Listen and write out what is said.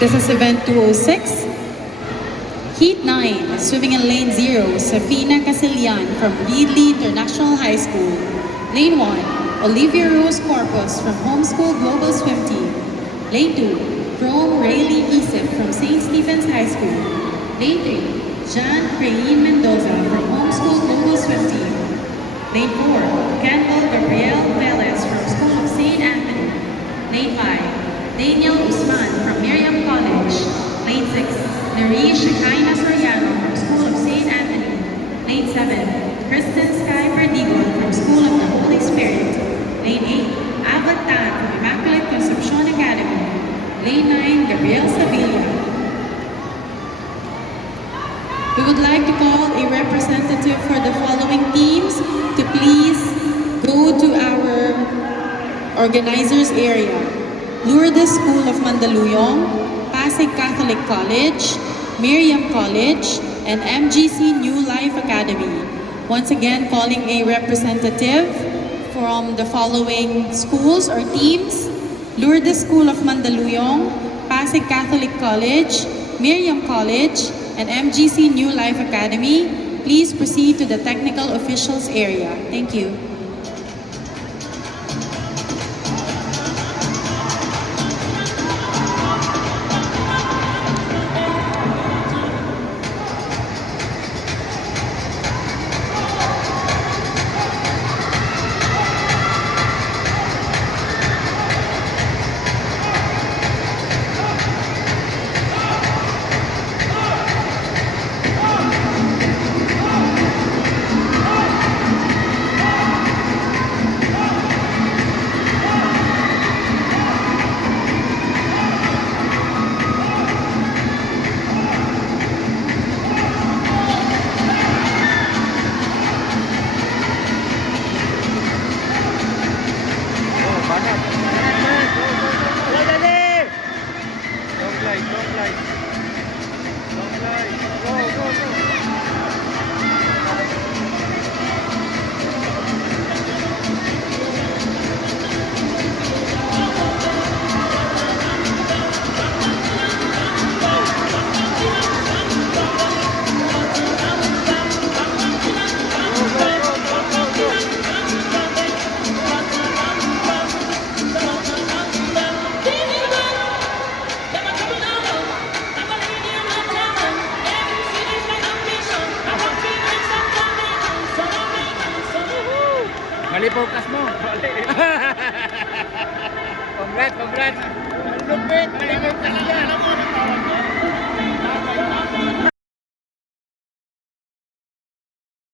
This is event 206. Heat 9, swimming in lane 0, Safina Casillan from Reedley International High School. Lane 1, Olivia Rose Corpus from Homeschool Global Swim Team. Lane 2, Rome Rayleigh Isip from St. Stephen's High School. Lane 3, Jan Crayin Mendoza from Homeschool Global Swim Team. Lane 4, Kendall Gabriel Velez from School of St. Anthony. Lane 5, Daniel Usman from Miriam College. Lane 6, Narish Shekinah Soriano from School of St. Anthony. Lane 7, Kristen Sky Perdigon from School of the Holy Spirit. Lane 8, Avad Tan from Immaculate Concepcion Academy. Lane 9, Gabriel Sevilla. We would like to call a representative for the following teams to please go to our organizers area. Lourdes School of Mandaluyong, Pasig Catholic College, Miriam College, and MGC New Life Academy. Once again, calling a representative from the following schools or teams: Lourdes School of Mandaluyong, Pasig Catholic College, Miriam College, and MGC New Life Academy. Please proceed to the technical officials area. Thank you. Mali focus mo. Congrats, congrats. Lupit, mali focus yan.